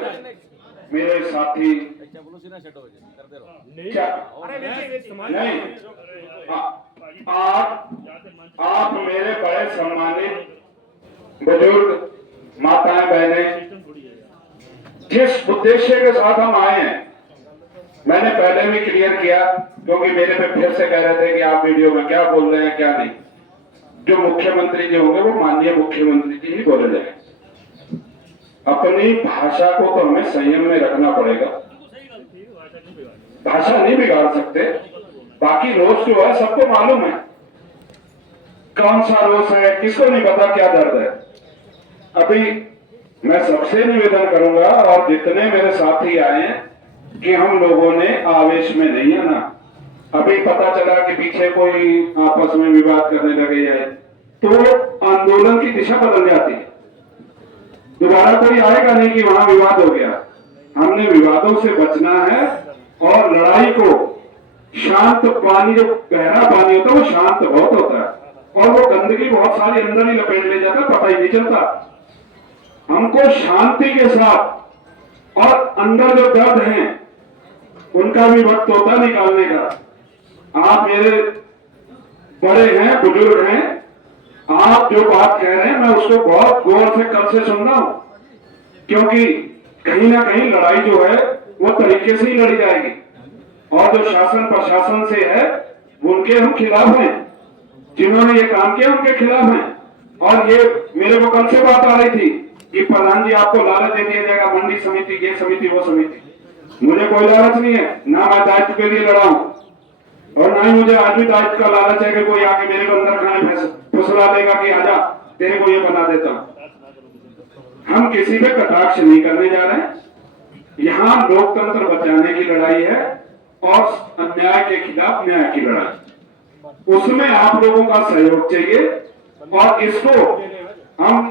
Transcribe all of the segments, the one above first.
मेरे साथी नहीं, आप मेरे बड़े सम्मानित बुजुर्ग माताएं बहनें, जिस उद्देश्य के साथ हम आए हैं मैंने पहले भी क्लियर किया, क्योंकि मेरे पे फिर से कह रहे थे कि आप वीडियो में क्या बोल रहे हैं क्या नहीं। जो मुख्यमंत्री जी होंगे वो माननीय मुख्यमंत्री जी ही बोले जाएंगे। अपनी भाषा को तो हमें संयम में रखना पड़ेगा, भाषा नहीं बिगाड़ सकते। बाकी रोष जो है सबको मालूम है कौन सा रोष है, किसको नहीं पता क्या दर्द है। अभी मैं सबसे निवेदन करूंगा और जितने मेरे साथी आए हैं कि हम लोगों ने आवेश में नहीं आना। अभी पता चला कि पीछे कोई आपस में विवाद करने लगे जाए तो आंदोलन की दिशा बदल जाती है। दोबारा कोई आएगा नहीं कि वहां विवाद हो गया। हमने विवादों से बचना है और लड़ाई को शांत पानी, जो गहरा पानी होता है वो शांत बहुत होता है और वो गंदगी बहुत सारी अंदर ही लपेट ले जाता, पता ही नहीं चलता। हमको शांति के साथ और अंदर जो दर्द हैं उनका भी वक्त होता है निकालने का। आप मेरे बड़े हैं, बुजुर्ग हैं, आप जो बात कह रहे हैं मैं उसको बहुत गौर से कल से सुन रहा हूं, क्योंकि कहीं ना कहीं लड़ाई जो है वो तरीके से ही लड़ी जाएगी और जो शासन प्रशासन से है उनके हम खिलाफ हैं, जिन्होंने ये काम किया उनके खिलाफ हैं। और ये मेरे को कल से बात आ रही थी कि प्रधान जी आपको लालच दे दिया जाएगा, मंडी समिति, ये समिति, वो समिति। मुझे कोई लालच नहीं है, ना मैं दायित्व के लिए लड़ा हूं और ना ही मुझे आज भी दायित्व का लालच है कि कोई आके मेरे को अंदर खाने फुसला देगा कि आजा तेरे को ये बना देता हूं। हम किसी पे कटाक्ष नहीं करने जा रहे हैं। यहां लोकतंत्र बचाने की लड़ाई है और अन्याय के खिलाफ न्याय की लड़ाई, उसमें आप लोगों का सहयोग चाहिए और इसको हम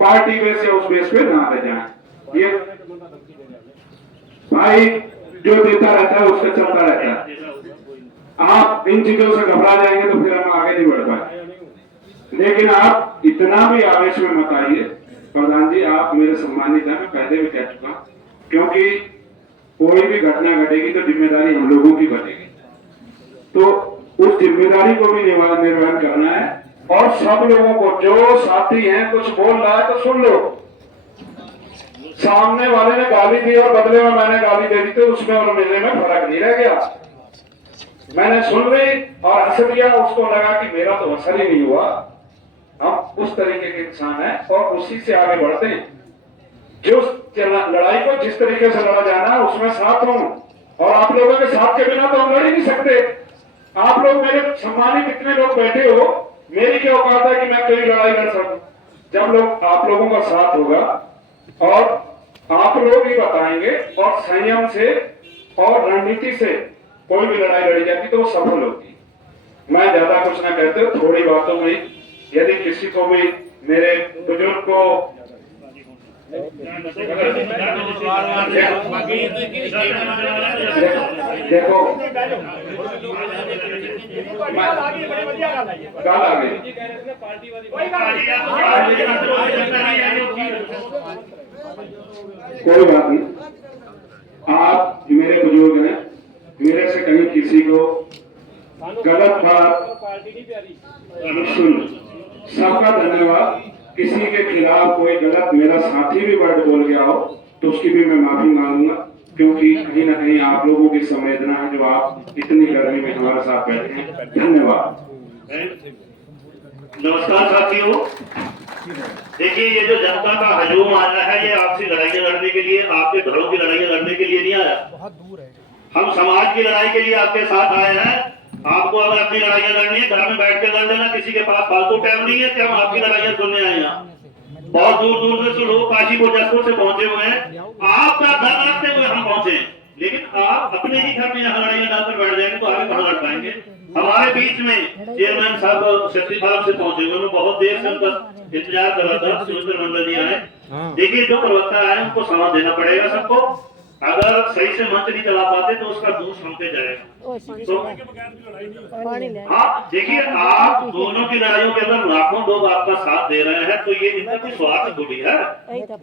पार्टी बेस या उस बेस पे ना ले जाए। ये भाई जो देता रहता है उससे चलता रहता है। आप इन चीजों से घबरा जाएंगे तो फिर हम आगे नहीं बढ़ पाए। लेकिन आप इतना भी आवेश में मत आइए। प्रधान जी आप मेरे सम्मानित हैं, मैं पहले भी कह चुका, क्योंकि कोई भी घटना घटेगी तो जिम्मेदारी हम लोगों की बनेगी, तो उस जिम्मेदारी को भी निर्वहन करना है। और सब लोगों को, जो साथी हैं कुछ बोल रहा है तो सुन लो। सामने वाले ने गाली दी और बदले में मैंने गाली दे दी तो उसमें और मिलने में फर्क नहीं रह गया। मैंने सुन ली और हंस दिया, उसको लगा कि मेरा तो असर ही नहीं हुआ। हम उस तरीके के इंसान हैं और उसी से आगे बढ़ते हैं। जो लड़ाई को जिस तरीके से लड़ा जाना है उसमें साथ हूं और आप लोगों के साथ के बिना तो हम लड़ ही नहीं सकते। आप लोग मेरे सम्मानित इतने लोग बैठे हो, मेरी क्या औकात है कि मैं कोई लड़ाई लड़ सकूं। जब लोग आप लोगों का साथ होगा और आप लोग ही बताएंगे और संयम से और रणनीति से कोई भी लड़ाई लड़ी जाती तो वो सफल होती। मैं ज्यादा कुछ ना कहते हो, थोड़ी बातों में यदि किसी को भी मेरे बुजुर्ग को देखो गाल आ गई, कोई बात नहीं। आप मेरे बुजुर्ग हैं, मेरे से कहीं किसी को गलत बात सुन, सबका धन्यवाद। किसी के खिलाफ कोई गलत मेरा साथी भी वर्ड बोल गया हो तो उसकी भी मैं माफी मांगूंगा, क्योंकि कहीं ना कहीं आप लोगों की संवेदना है जो आप इतनी गर्मी में हमारे साथ बैठे हैं। धन्यवाद। नमस्कार साथियों, देखिए ये जो जनता का हजूम आया है ये आपसी लड़ाइयां लड़ने के लिए, आपके घरों की लड़ाइयां लड़ने के लिए नहीं आया। बहुत दूर है। हम समाज की लड़ाई के लिए आपके साथ आए हैं। आपको अगर अपनी लड़ाइयां लड़नी है घर में बैठ के लड़ लेना, किसी के पास फालतू टाइम नहीं है कि हम आपकी लड़ाइयां सुनने आए हैं। बहुत दूर दूर से लोग काशीपुर जसपुर से पहुंचे हुए हैं, आपका घर रखते हुए हम पहुंचे, लेकिन आप अपने ही घर में यहाँ लड़ाइयां डालकर बैठ जाएंगे तो आगे कहाँ लड़ पाएंगे। हमारे बीच में चेयरमैन साहब शक्ति फार्म से पहुंचे हुए, मैं बहुत देर से उनका इंतजार कर रहा था, सुरेंद्र मंडल जी आए। देखिए जो प्रवक्ता आए उनको समय देना पड़ेगा सबको। अगर सही से मंच नहीं चला पाते तो उसका दोष हम पे जाएगा। तो हाँ देखिए, आप दोनों की लड़ाइयों के अंदर लाखों लोग आपका साथ दे रहे हैं, तो ये इनका कोई स्वार्थ थोड़ी है।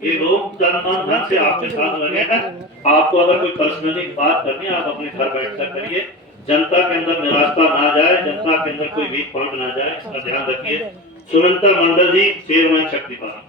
ये लोग तन मन धन से आपके साथ लगे हैं। आपको अगर कोई पर्सनली बात करनी है, आप अपने घर बैठ कर करिए। जनता के अंदर निराशा ना जाए, जनता के अंदर कोई वीक पॉइंट ना जाए, इसका ध्यान रखिए। सुनंता मंडल जी, चेयरमैन शक्तिपाल।